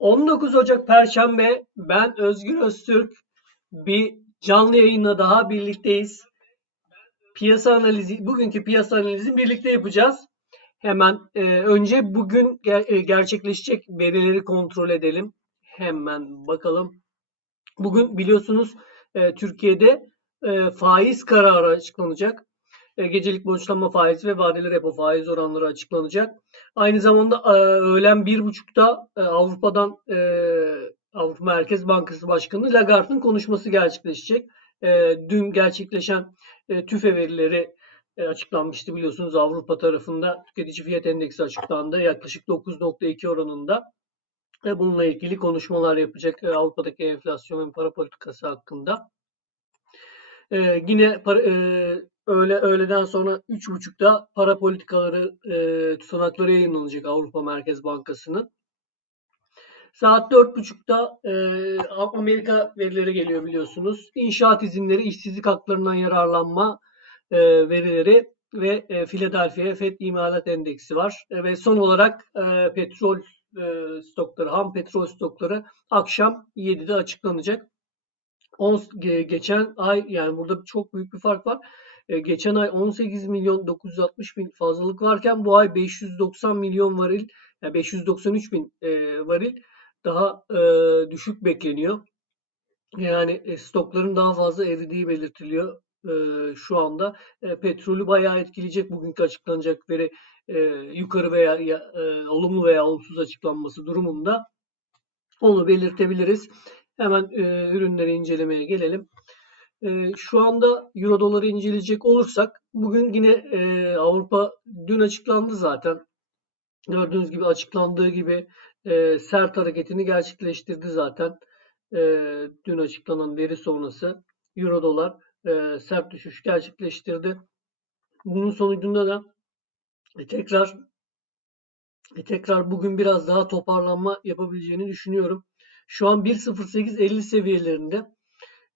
19 Ocak Perşembe ben Özgür Öztürk bir canlı yayınla daha birlikteyiz. Piyasa analizi bugünkü piyasa analizini birlikte yapacağız. Hemen e, önce bugün ger- e, gerçekleşecek verileri kontrol edelim. Hemen bakalım. Bugün biliyorsunuz e, Türkiye'de e, faiz kararı açıklanacak. E, gecelik borçlanma faizi ve vadeli repo faiz oranları açıklanacak. Aynı zamanda e, öğlen bir buçukta e, Avrupa'dan Avrupa Merkez Bankası Başkanı Lagarde'ın konuşması gerçekleşecek. Dün gerçekleşen TÜFE verileri açıklanmıştı biliyorsunuz Avrupa tarafında tüketici fiyat endeksi açıklandı yaklaşık 9.2 oranında. Bununla ilgili konuşmalar yapacak Avrupa'daki enflasyon ve para politikası hakkında. E, yine para, öğle öğleden sonra 3.30'da para politikaları e, tutanakları yayınlanacak Avrupa Merkez Bankası'nın. Saat 4.30'da e, Amerika verileri geliyor biliyorsunuz. İnşaat izinleri, işsizlik haklarından yararlanma e, verileri ve e, Philadelphia FED imalat endeksi var. E, ve son olarak e, petrol e, stokları, ham petrol stokları akşam 7'de açıklanacak. On, ge, geçen ay yani burada çok büyük bir fark var. E, geçen ay 18 milyon 960 bin fazlalık varken bu ay 590 milyon varil, yani 593 bin e, varil daha e, düşük bekleniyor. Yani e, stokların daha fazla eridiği belirtiliyor e, şu anda. E, petrolü bayağı etkileyecek bugünkü açıklanacak veri e, yukarı veya ya, e, olumlu veya olumsuz açıklanması durumunda onu belirtebiliriz. Hemen e, ürünleri incelemeye gelelim. E, şu anda euro doları inceleyecek olursak bugün yine e, Avrupa dün açıklandı zaten. Gördüğünüz gibi açıklandığı gibi e, sert hareketini gerçekleştirdi zaten. E, dün açıklanan veri sonrası euro dolar e, sert düşüş gerçekleştirdi. Bunun sonucunda da e, tekrar e, tekrar bugün biraz daha toparlanma yapabileceğini düşünüyorum. Şu an 1.0850 seviyelerinde.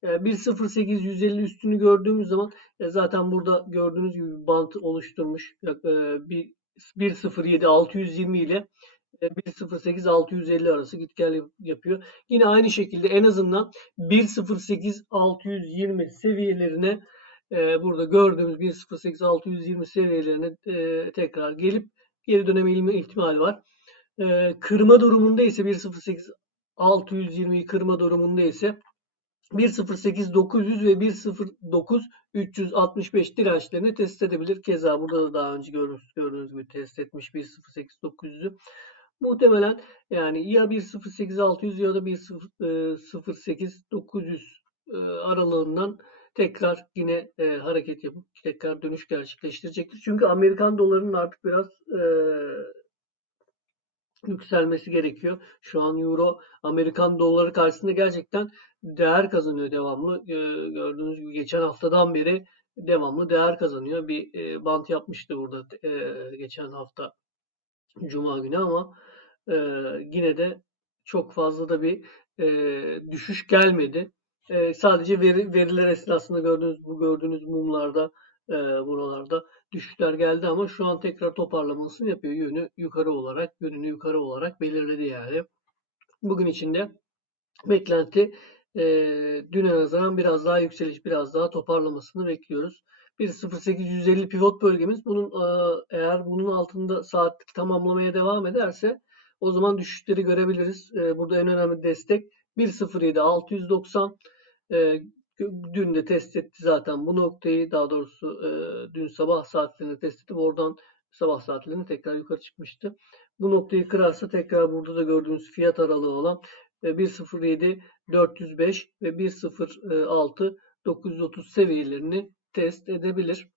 1.08-150 üstünü gördüğümüz zaman zaten burada gördüğünüz gibi bant oluşturmuş. 1.07 620 ile 1.08 650 arası git gel yapıyor. Yine aynı şekilde en azından 1.08 620 seviyelerine burada gördüğümüz 1.08 620 seviyelerine tekrar gelip geri dönebilme ihtimali var. Kırma durumunda ise 1.08 620'yi kırma durumunda ise 1.08.900 ve 1.09.365 dirençlerini test edebilir. Keza burada da daha önce gördüğünüz, gördüğünüz gibi test etmiş 1.08.900'ü. Muhtemelen yani ya 1.08.600 ya da 1.08.900 e, aralığından tekrar yine e, hareket yapıp tekrar dönüş gerçekleştirecektir. Çünkü Amerikan dolarının artık biraz e, yükselmesi gerekiyor. Şu an euro Amerikan doları karşısında gerçekten değer kazanıyor devamlı. Gördüğünüz gibi geçen haftadan beri devamlı değer kazanıyor. Bir e, bant yapmıştı burada e, geçen hafta Cuma günü ama e, yine de çok fazla da bir düşüş gelmedi. Sadece veri, veriler esnasında gördüğünüz bu gördüğünüz mumlarda buralarda düşüşler geldi ama şu an tekrar toparlamasını yapıyor. Yönü yukarı olarak, yönünü yukarı olarak belirledi yani. Bugün içinde beklenti e, düne nazaran biraz daha yükseliş, biraz daha toparlamasını bekliyoruz. 1.0850 pivot bölgemiz bunun eğer bunun altında saatlik tamamlamaya devam ederse o zaman düşüşleri görebiliriz. Burada en önemli destek 1.07 690 dün de test etti zaten bu noktayı daha doğrusu dün sabah saatlerinde test edip oradan sabah saatlerinde tekrar yukarı çıkmıştı. Bu noktayı kırarsa tekrar burada da gördüğünüz fiyat aralığı olan 1.07 405 ve 1.06 930 seviyelerini test edebilir.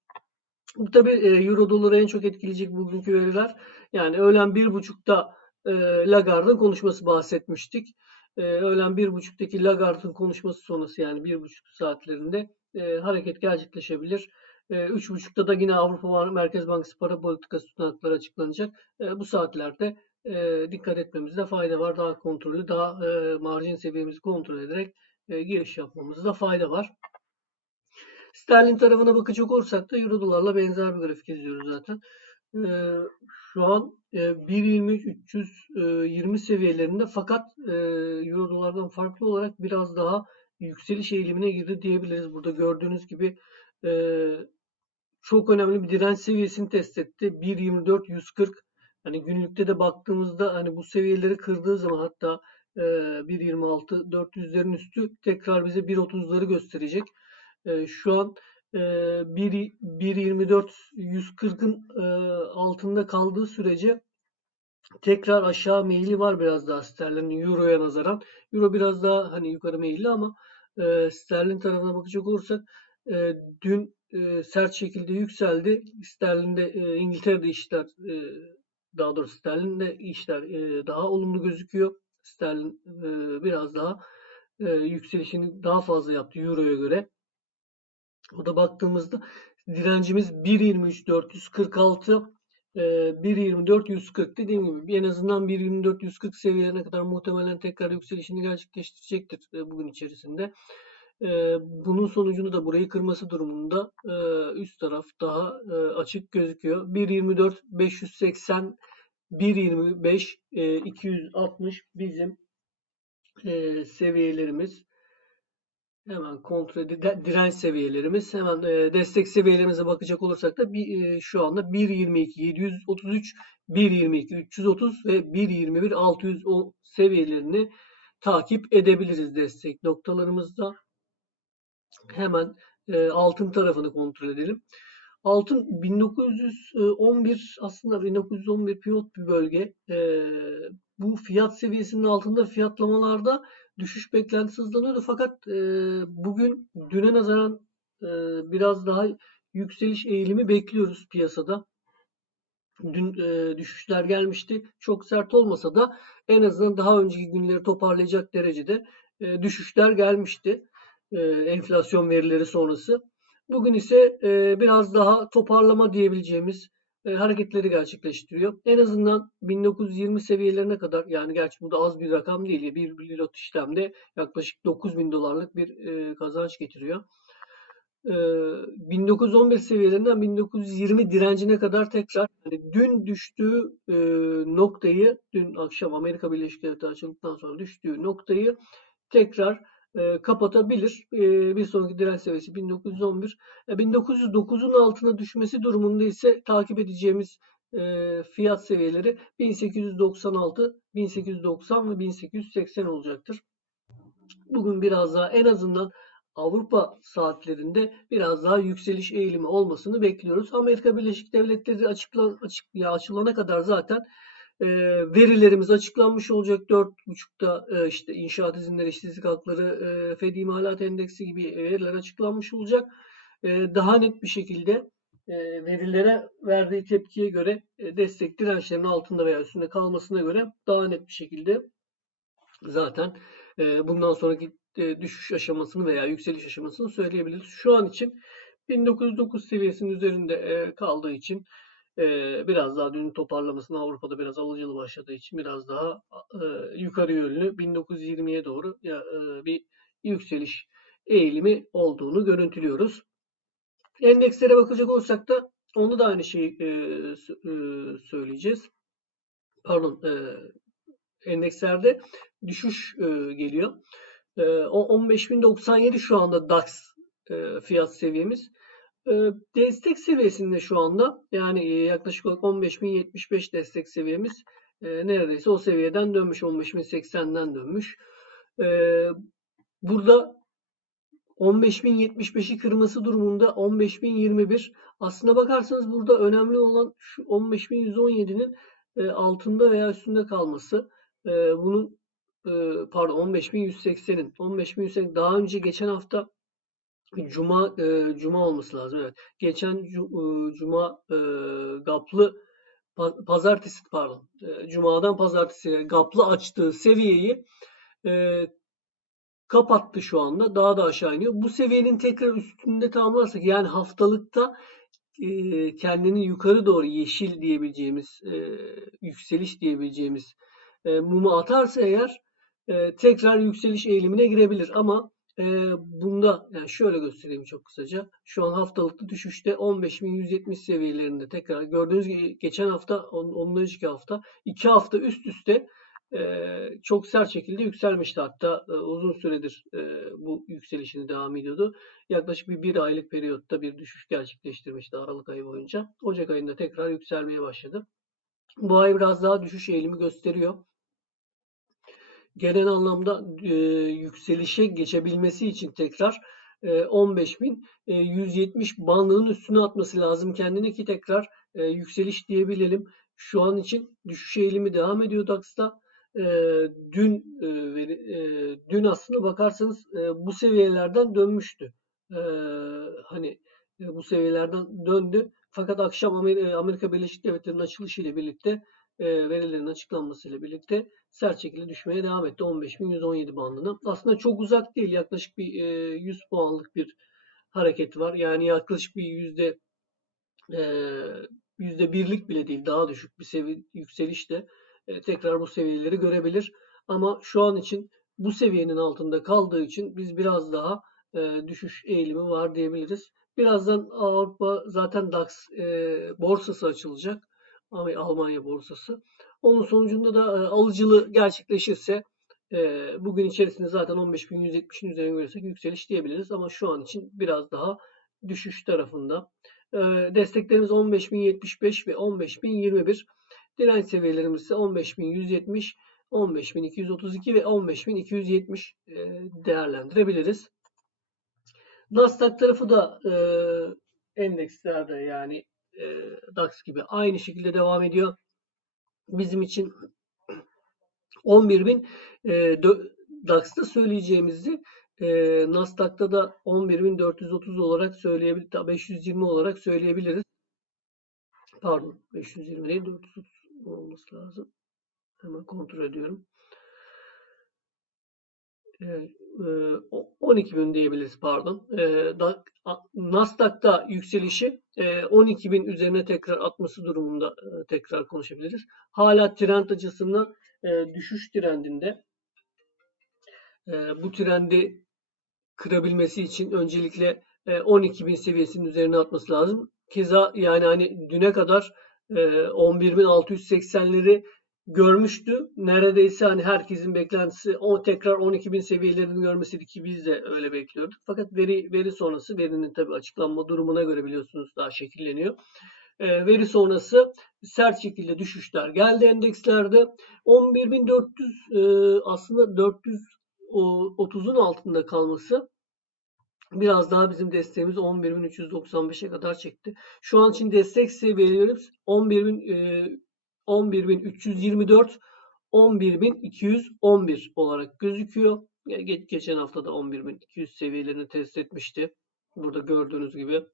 Bu tabi Euro doları en çok etkileyecek bugünkü veriler. Yani öğlen 1.30'da e, Lagarde'ın konuşması bahsetmiştik. E, öğlen 1.30'daki Lagarde'ın konuşması sonrası yani 1.30 saatlerinde e, hareket gerçekleşebilir. E, 3.30'da da yine Avrupa Merkez Bankası para politikası tutanakları açıklanacak. E, bu saatlerde e, dikkat etmemizde fayda var. Daha kontrollü, daha e, marjin seviyemizi kontrol ederek e, giriş yapmamızda fayda var. Sterlin tarafına bakacak olursak da Euro dolarla benzer bir grafik izliyoruz zaten. e, şu an e, 1.23.320 seviyelerinde fakat e, Euro dolardan farklı olarak biraz daha yükseliş eğilimine girdi diyebiliriz. Burada gördüğünüz gibi e, çok önemli bir direnç seviyesini test etti. 1.24.140 Hani günlükte de baktığımızda hani bu seviyeleri kırdığı zaman hatta e, 1.26 400'lerin üstü tekrar bize 1.30'ları gösterecek. E, şu an e, 1.24 140'ın e, altında kaldığı sürece tekrar aşağı meyili var biraz daha sterlin euroya nazaran. Euro biraz daha hani yukarı meyilli ama e, sterlin tarafına bakacak olursak e, dün sert şekilde yükseldi. Sterlinde İngiltere'de işler daha doğrusu sterlinde işler daha olumlu gözüküyor. Sterlin biraz daha yükselişini daha fazla yaptı Euro'ya göre. O da baktığımızda direncimiz 1.23.446 1.24.140 dediğim gibi en azından 1.24.140 seviyelerine kadar muhtemelen tekrar yükselişini gerçekleştirecektir bugün içerisinde. Bunun sonucunu da burayı kırması durumunda üst taraf daha açık gözüküyor. 1.24 580 1.25 260 bizim seviyelerimiz. Hemen kontrol edin. Direnç seviyelerimiz. Hemen destek seviyelerimize bakacak olursak da bir, şu anda 1.22 733, 1.22 330 ve 1.21 610 seviyelerini takip edebiliriz destek noktalarımızda. Hemen e, altın tarafını kontrol edelim. Altın 1911 aslında 1911 pivot bir bölge. E, bu fiyat seviyesinin altında fiyatlamalarda düşüş beklentisi hızlanıyordu. Fakat e, bugün düne nazaran e, biraz daha yükseliş eğilimi bekliyoruz piyasada. Dün e, düşüşler gelmişti. Çok sert olmasa da en azından daha önceki günleri toparlayacak derecede e, düşüşler gelmişti e, enflasyon verileri sonrası. Bugün ise e, biraz daha toparlama diyebileceğimiz e, hareketleri gerçekleştiriyor. En azından 1920 seviyelerine kadar yani gerçi bu da az bir rakam değil. Bir, bir lot işlemde yaklaşık 9000 dolarlık bir e, kazanç getiriyor. E, 1911 seviyelerinden 1920 direncine kadar tekrar yani dün düştüğü e, noktayı dün akşam Amerika Birleşik Devletleri açıldıktan sonra düştüğü noktayı tekrar e, kapatabilir. E, bir sonraki direnç seviyesi 1911. E, 1909'un altına düşmesi durumunda ise takip edeceğimiz e, fiyat seviyeleri 1896, 1890 ve 1880 olacaktır. Bugün biraz daha en azından Avrupa saatlerinde biraz daha yükseliş eğilimi olmasını bekliyoruz. Amerika Birleşik Devletleri açıklan, açık, ya açılana kadar zaten e, verilerimiz açıklanmış olacak. 4.5'ta e, işte inşaat izinleri, işsizlik hakları, e, FED imalat endeksi gibi veriler açıklanmış olacak. E, daha net bir şekilde e, verilere verdiği tepkiye göre e, destek dirençlerinin altında veya üstünde kalmasına göre daha net bir şekilde zaten e, bundan sonraki e, düşüş aşamasını veya yükseliş aşamasını söyleyebiliriz. Şu an için 1909 seviyesinin üzerinde e, kaldığı için biraz daha dün toparlamasını Avrupa'da biraz alıcılı başladığı için biraz daha yukarı yönlü 1920'ye doğru bir yükseliş eğilimi olduğunu görüntülüyoruz. Endekslere bakacak olsak da onu da aynı şeyi söyleyeceğiz. Pardon, endekslerde düşüş geliyor. 15.097 şu anda DAX fiyat seviyemiz. Ee, destek seviyesinde şu anda yani e, yaklaşık olarak 15.075 destek seviyemiz e, neredeyse o seviyeden dönmüş 15.080'den dönmüş. Ee, burada 15.075'i kırması durumunda 15.021 aslına bakarsanız burada önemli olan şu 15.117'nin e, altında veya üstünde kalması. Bunun pardon 15.180'in 15.180 daha önce geçen hafta Cuma e, Cuma olması lazım. Evet. Geçen e, Cuma e, Gaplı pazartesi pardon. E, Cuma'dan pazartesi Gaplı açtığı seviyeyi e, kapattı şu anda. Daha da aşağı iniyor. Bu seviyenin tekrar üstünde tamamlarsak yani haftalıkta e, kendini yukarı doğru yeşil diyebileceğimiz e, yükseliş diyebileceğimiz e, mumu atarsa eğer e, tekrar yükseliş eğilimine girebilir ama e, bunda yani şöyle göstereyim çok kısaca. Şu an haftalıkta düşüşte 15.170 seviyelerinde tekrar gördüğünüz gibi geçen hafta ondan önceki hafta iki hafta üst üste e, çok sert şekilde yükselmişti. Hatta e, uzun süredir e, bu yükselişini devam ediyordu. Yaklaşık bir, bir aylık periyotta bir düşüş gerçekleştirmişti Aralık ayı boyunca. Ocak ayında tekrar yükselmeye başladı. Bu ay biraz daha düşüş eğilimi gösteriyor genel anlamda e, yükselişe geçebilmesi için tekrar e, 15.170 bandının üstüne atması lazım kendine ki tekrar e, yükseliş diyebilelim. Şu an için düşüş eğilimi devam ediyor DAX'ta. E, dün e, e, dün aslında bakarsanız e, bu seviyelerden dönmüştü. E, hani e, bu seviyelerden döndü. Fakat akşam Amerika Birleşik Devletleri'nin açılışı ile birlikte e, verilerin açıklanmasıyla birlikte sert şekilde düşmeye devam etti. 15.117 bandına. Aslında çok uzak değil. Yaklaşık bir 100 e, puanlık bir hareket var. Yani yaklaşık bir yüzde e, yüzde birlik bile değil. Daha düşük bir seviye yükselişte tekrar bu seviyeleri görebilir. Ama şu an için bu seviyenin altında kaldığı için biz biraz daha düşüş eğilimi var diyebiliriz. Birazdan Avrupa zaten DAX borsası açılacak. Almanya borsası. Onun sonucunda da e, alıcılı gerçekleşirse e, bugün içerisinde zaten 15.170'in üzerine görsek yükseliş diyebiliriz ama şu an için biraz daha düşüş tarafında. E, desteklerimiz 15.075 ve 15.021. Direnç seviyelerimiz ise 15.170, 15.232 ve 15.270 e, değerlendirebiliriz. Nasdaq tarafı da endekslerde yani e, DAX gibi aynı şekilde devam ediyor. Bizim için 11.000 e, DAX'ta söyleyeceğimizi e, Nasdaq'ta da 11.430 olarak söyleyebilir, 520 olarak söyleyebiliriz. Pardon, 520 değil 430 olması lazım. Hemen kontrol ediyorum. 12 bin diyebiliriz pardon. Nasdaq'ta yükselişi 12 bin üzerine tekrar atması durumunda tekrar konuşabiliriz. Hala trend açısından düşüş trendinde. Bu trendi kırabilmesi için öncelikle 12 bin seviyesinin üzerine atması lazım. Keza yani hani düne kadar 11.680'leri görmüştü. Neredeyse hani herkesin beklentisi o tekrar 12 bin seviyelerini görmesiydi ki biz de öyle bekliyorduk. Fakat veri veri sonrası verinin tabi açıklanma durumuna göre biliyorsunuz daha şekilleniyor. E, veri sonrası sert şekilde düşüşler geldi endekslerde. 11.400 e, aslında 430'un altında kalması biraz daha bizim desteğimiz 11.395'e kadar çekti. Şu an için destek seviyelerimiz 11.000 e, 11.324 11.211 olarak gözüküyor. geçen hafta da 11.200 seviyelerini test etmişti. Burada gördüğünüz gibi.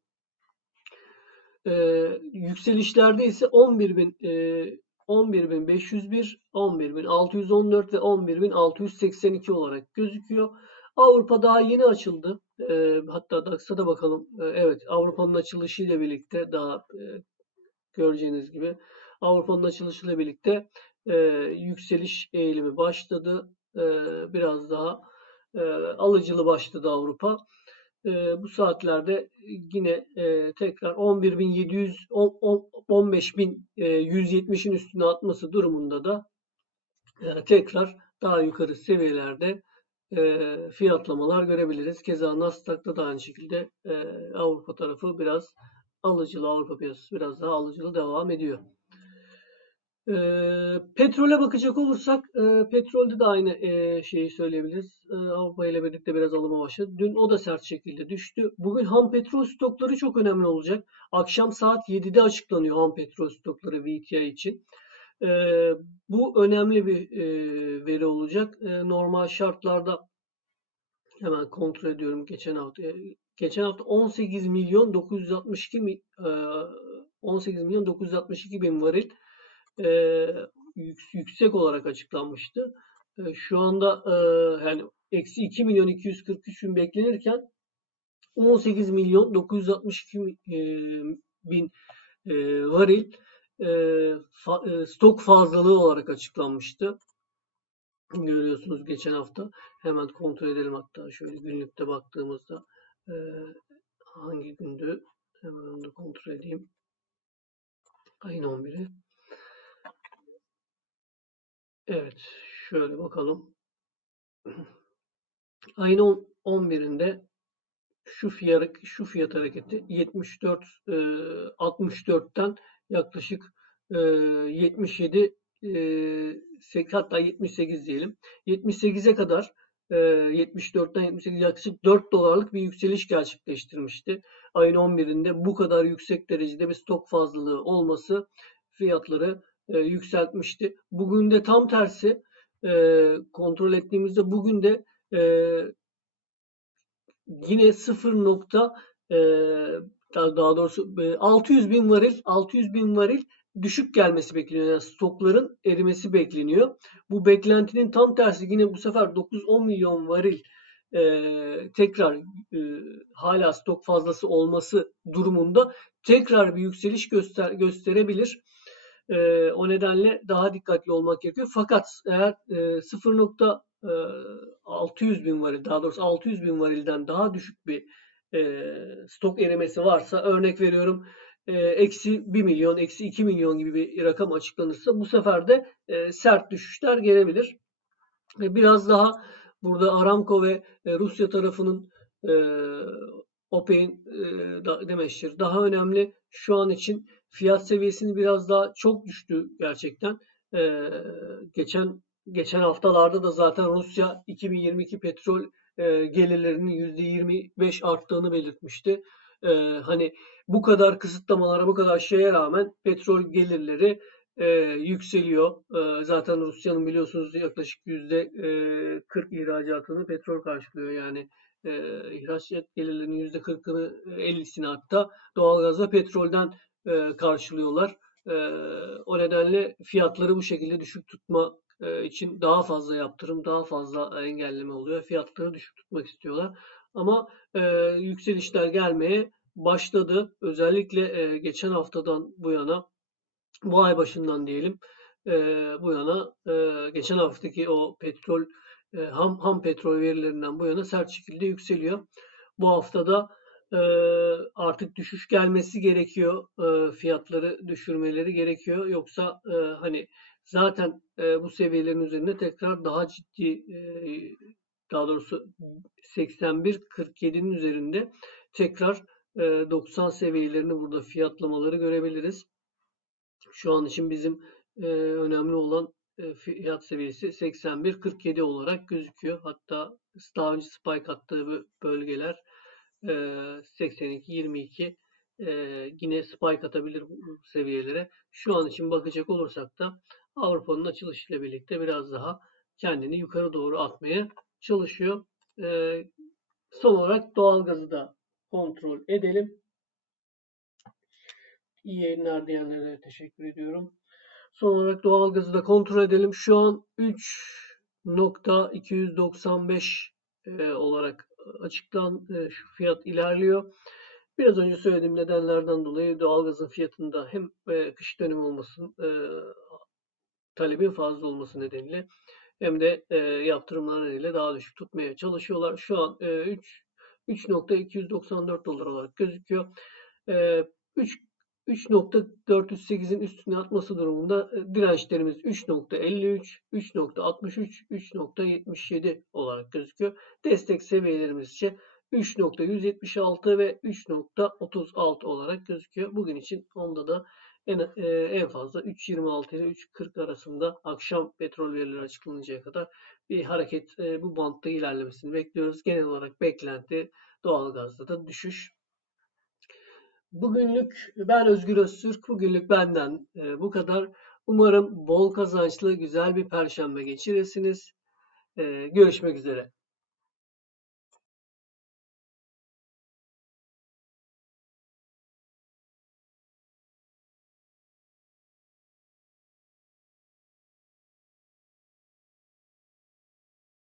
Ee, yükselişlerde ise 11.000 e, 11.501, 11.614 ve 11.682 olarak gözüküyor. Avrupa daha yeni açıldı. E, hatta DAX'a da bakalım. E, evet Avrupa'nın açılışıyla birlikte daha e, göreceğiniz gibi Avrupa'nın açılışıyla birlikte e, yükseliş eğilimi başladı. E, biraz daha e, alıcılı başladı Avrupa. E, bu saatlerde yine e, tekrar 11.700 15.170'in üstüne atması durumunda da e, tekrar daha yukarı seviyelerde e, fiyatlamalar görebiliriz. Keza Nasdaq'ta da aynı şekilde e, Avrupa tarafı biraz alıcılı, Avrupa piyasası biraz daha alıcılı devam ediyor. E, petrole bakacak olursak e, petrolde de aynı e, şeyi söyleyebiliriz. E, Avrupa ile birlikte biraz alıma başladı. Dün o da sert şekilde düştü. Bugün ham petrol stokları çok önemli olacak. Akşam saat 7'de açıklanıyor ham petrol stokları VTI için. E, bu önemli bir e, veri olacak. E, normal şartlarda hemen kontrol ediyorum geçen hafta. E, geçen hafta 18 milyon 962 e, 18 milyon 962 bin varil e, yüksek olarak açıklanmıştı. E, şu anda e, yani eksi 2 milyon 243 bin beklenirken 18 milyon 962 e, bin e, varil e, fa, e, stok fazlalığı olarak açıklanmıştı. görüyorsunuz geçen hafta. Hemen kontrol edelim hatta şöyle günlükte baktığımızda e, hangi gündü hemen onu kontrol edeyim. Ayın 11'i. Evet şöyle bakalım. Ayın 11'inde şu fiyat şu fiyat hareketi 74 e, 64'ten yaklaşık e, 77 e, hatta 78 diyelim. 78'e kadar e, 74'ten 78 yaklaşık 4 dolarlık bir yükseliş gerçekleştirmişti. Ayın 11'inde bu kadar yüksek derecede bir stok fazlalığı olması fiyatları e, yükseltmişti. Bugün de tam tersi e, kontrol ettiğimizde bugün de e, yine 0 nokta e, daha doğrusu e, 600 bin varil 600 bin varil düşük gelmesi bekleniyor. Yani stokların erimesi bekleniyor. Bu beklentinin tam tersi yine bu sefer 9-10 milyon varil e, tekrar e, hala stok fazlası olması durumunda tekrar bir yükseliş göster gösterebilir. E, o nedenle daha dikkatli olmak gerekiyor. Fakat eğer e, 0.600 bin varil daha doğrusu 600 bin varilden daha düşük bir e, stok erimesi varsa örnek veriyorum e, eksi 1 milyon, eksi 2 milyon gibi bir rakam açıklanırsa bu sefer de e, sert düşüşler gelebilir. E, biraz daha burada Aramco ve e, Rusya tarafının e, OPEC'in e, da, demeçtir. Daha önemli şu an için fiyat seviyesini biraz daha çok düştü gerçekten. E, geçen geçen haftalarda da zaten Rusya 2022 petrol e, gelirlerinin %25 arttığını belirtmişti. E, hani bu kadar kısıtlamalara, bu kadar şeye rağmen petrol gelirleri e, yükseliyor. E, zaten Rusya'nın biliyorsunuz yaklaşık yüzde e, 40 ihracatını petrol karşılıyor. Yani e, ihracat gelirlerinin yüzde 40'ını 50'sini hatta doğalgaz ve petrolden e, karşılıyorlar. E, o nedenle fiyatları bu şekilde düşük tutma e, için daha fazla yaptırım, daha fazla engelleme oluyor. Fiyatları düşük tutmak istiyorlar. Ama e, yükselişler gelmeye başladı. Özellikle e, geçen haftadan bu yana, bu ay başından diyelim, e, bu yana e, geçen haftaki o petrol e, ham ham petrol verilerinden bu yana sert şekilde yükseliyor. Bu haftada e, artık düşüş gelmesi gerekiyor. E, fiyatları düşürmeleri gerekiyor. Yoksa e, hani zaten e, bu seviyelerin üzerinde tekrar daha ciddi daha doğrusu 81-47'nin üzerinde tekrar 90 seviyelerini burada fiyatlamaları görebiliriz. Şu an için bizim önemli olan fiyat seviyesi 81-47 olarak gözüküyor. Hatta daha önce spike attığı bölgeler 82-22 yine spike atabilir seviyelere. Şu an için bakacak olursak da Avrupa'nın açılışıyla birlikte biraz daha kendini yukarı doğru atmaya çalışıyor. Son olarak doğalgazı da kontrol edelim. İyi yayınlar diyenlere teşekkür ediyorum. Son olarak doğalgazı da kontrol edelim. Şu an 3.295 e, olarak açıklan e, şu fiyat ilerliyor. Biraz önce söylediğim nedenlerden dolayı doğalgazın fiyatında hem e, kış dönemi olmasın, talebin fazla olması nedeniyle hem de yaptırımlar nedeniyle daha düşük tutmaya çalışıyorlar. Şu an 3 3.294 dolar olarak gözüküyor. 3 3.408'in üstüne atması durumunda e, dirençlerimiz 3.53, 3.63, 3.77 olarak gözüküyor. Destek seviyelerimiz ise 3.176 ve 3.36 olarak gözüküyor. Bugün için onda da en, e, en fazla 3.26 ile 3.40 arasında akşam petrol verileri açıklanıncaya kadar bir hareket e, bu bantta ilerlemesini bekliyoruz. Genel olarak beklenti doğalgazda da düşüş. Bugünlük ben Özgür Öztürk. Bugünlük benden e, bu kadar. Umarım bol kazançlı güzel bir perşembe geçirirsiniz. E, görüşmek üzere.